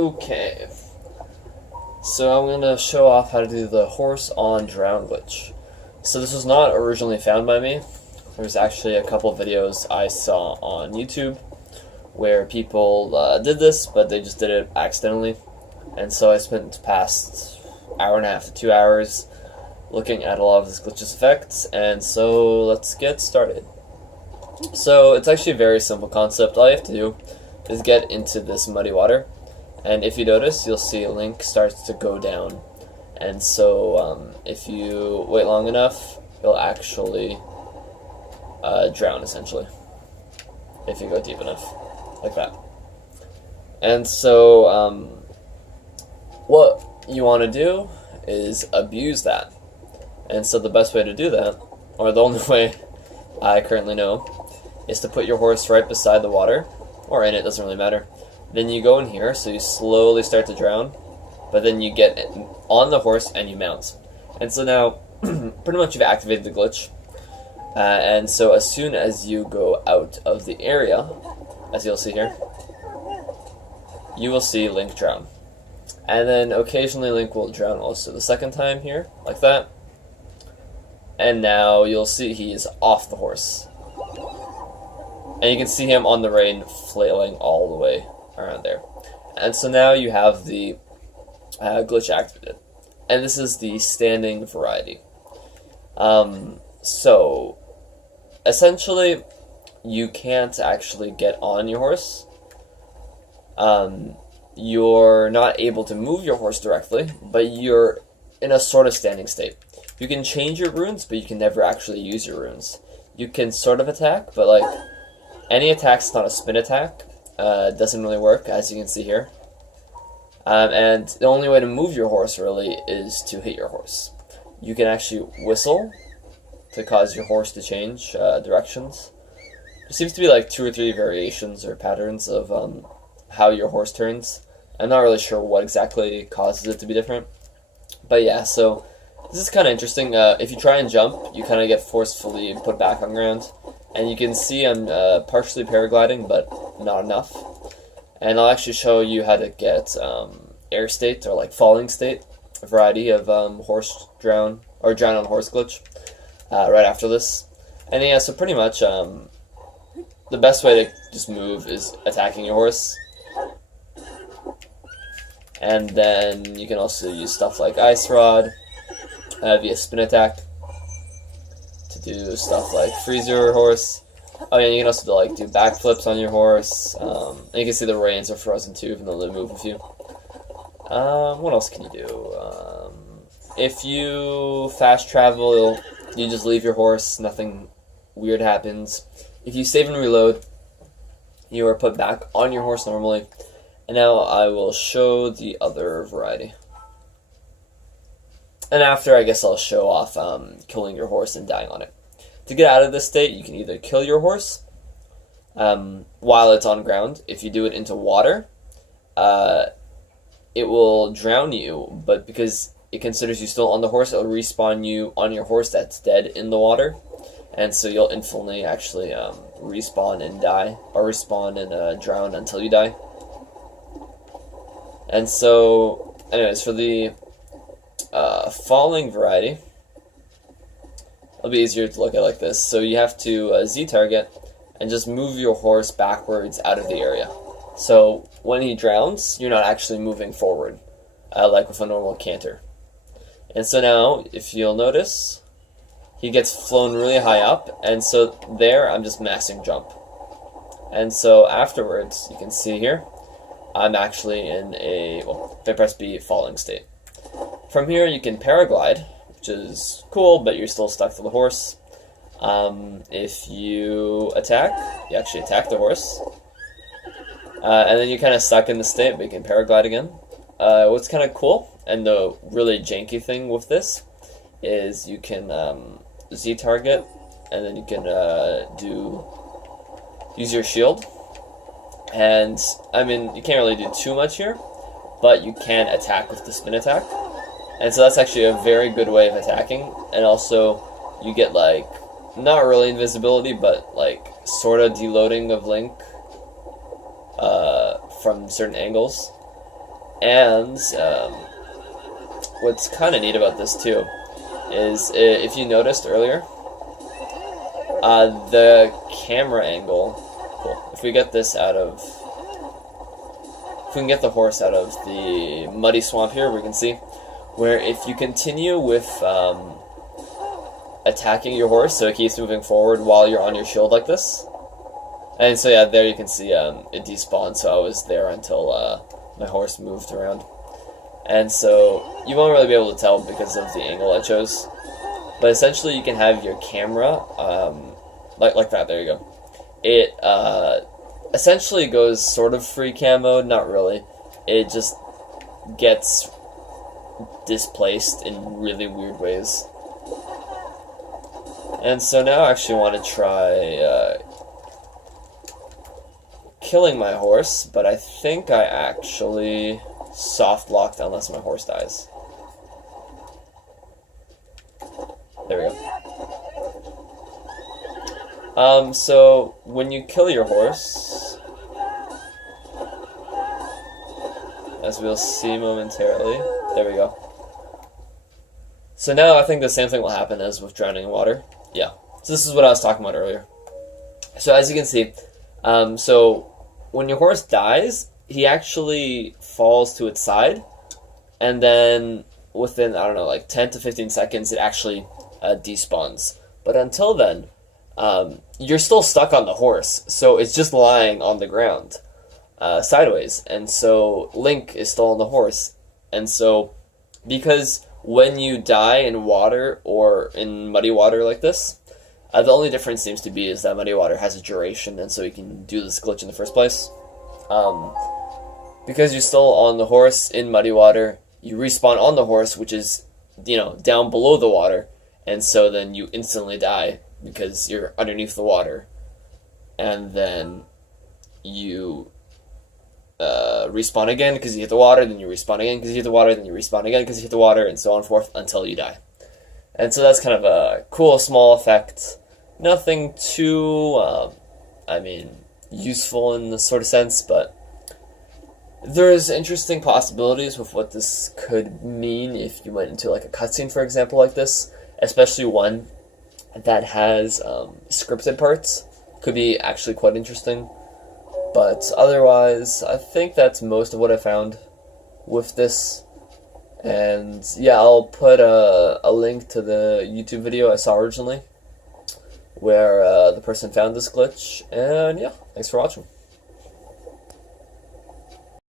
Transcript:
Okay, so I'm going to show off how to do the horse on drown glitch. So this was not originally found by me. There's actually a couple videos I saw on YouTube where people did this, but they just did it accidentally. And so I spent the past hour and a half to 2 hours looking at a lot of this glitch's effects, and so let's get started. So it's actually a very simple concept. All you have to do is get into this muddy water, and if you notice, you'll see Link starts to go down. And so if you wait long enough, you'll actually drown, essentially, if you go deep enough, like that. And so what you want to do is abuse that. And so the best way to do that, or the only way I currently know, is to put your horse right beside the water, or in it, doesn't really matter. Then you go in here, so you slowly start to drown, but then you get on the horse and you mount. And so now, pretty much you've activated the glitch, and so as soon as you go out of the area, as you'll see here, you will see Link drown. And then occasionally Link will drown also the second time here, like that. And now you'll see he is off the horse. And you can see him on the rain flailing all the way around there. And so now you have the glitch activated. And this is the standing variety. So, essentially, you can't actually get on your horse. You're not able to move your horse directly, but you're in a sort of standing state. You can change your runes, but you can never actually use your runes. You can sort of attack, but like any attack is not a spin attack. Doesn't really work, as you can see here. And the only way to move your horse, really, is to hit your horse. You can actually whistle to cause your horse to change directions. There seems to be like 2 or 3 variations or patterns of how your horse turns. I'm not really sure what exactly causes it to be different. But yeah, so this is kind of interesting. If you try and jump, you kind of get forcefully put back on ground. And you can see I'm partially paragliding, but not enough. And I'll actually show you how to get air state, or like falling state, a variety of horse drown, or drown on horse glitch, right after this. And yeah, so pretty much the best way to just move is attacking your horse. And then you can also use stuff like Ice Rod via spin attack to do stuff like freeze your horse. Oh yeah, you can also do backflips on your horse. And you can see the reins are frozen too, even though they move with you. What else can you do? If you fast travel, you just leave your horse. Nothing weird happens. If you save and reload, you are put back on your horse normally. And now I will show the other variety. And after, I guess I'll show off killing your horse and dying on it. To get out of this state, you can either kill your horse while it's on ground. If you do it into water, it will drown you, but because it considers you still on the horse, it'll respawn you on your horse that's dead in the water. And so you'll instantly actually respawn and die, or respawn and drown until you die. And so, anyways, for the falling variety, it'll be easier to look at like this. So you have to Z-target and just move your horse backwards out of the area. So when he drowns, you're not actually moving forward, like with a normal canter. And so now, if you'll notice, he gets flown really high up, and so there I'm just massing jump. And so afterwards, you can see here, I'm actually in a, well, if I press B, falling state. From here you can paraglide, which is cool, but you're still stuck to the horse. If you attack, you actually attack the horse. And then you're kind of stuck in the state, but you can paraglide again. What's kind of cool, and the really janky thing with this, is you can Z-target, and then you can use your shield. And, I mean, you can't really do too much here, but you can attack with the spin attack. And so that's actually a very good way of attacking. And also, you get, like, not really invisibility, but, like, sort of deloading of Link from certain angles. And what's kind of neat about this too is, if you noticed earlier, the camera angle. Cool. If we get this out of, if we can get the horse out of the muddy swamp here, we can see where if you continue with attacking your horse, so it keeps moving forward while you're on your shield like this. And so yeah, there you can see it despawned, so I was there until my horse moved around. And so you won't really be able to tell because of the angle I chose. But essentially you can have your camera, like that, there you go. It essentially goes sort of free cam mode, not really. It just gets displaced in really weird ways. And so now I actually want to try killing my horse, but I think I actually soft locked unless my horse dies. There we go. So when you kill your horse, as we'll see momentarily, there we go. So now I think the same thing will happen as with drowning in water. Yeah, so this is what I was talking about earlier. So as you can see, so when your horse dies, he actually falls to its side, and then within, I don't know, like 10 to 15 seconds, it actually despawns. But until then, you're still stuck on the horse, so it's just lying on the ground, sideways, and so Link is still on the horse. And so, because when you die in water or in muddy water like this, the only difference seems to be is that muddy water has a duration, and so you can do this glitch in the first place. Because you're still on the horse in muddy water, you respawn on the horse, which is, you know, down below the water, and so then you instantly die because you're underneath the water, and then you respawn again because you hit the water, then you respawn again because you hit the water, then you respawn again because you hit the water, and so on and forth until you die. And so that's kind of a cool small effect. Nothing too, useful in this sort of sense, but there's interesting possibilities with what this could mean if you went into like a cutscene, for example, like this, especially one that has scripted parts. Could be actually quite interesting. But otherwise, I think that's most of what I found with this. And yeah, I'll put a link to the YouTube video I saw originally, where the person found this glitch. And yeah, thanks for watching.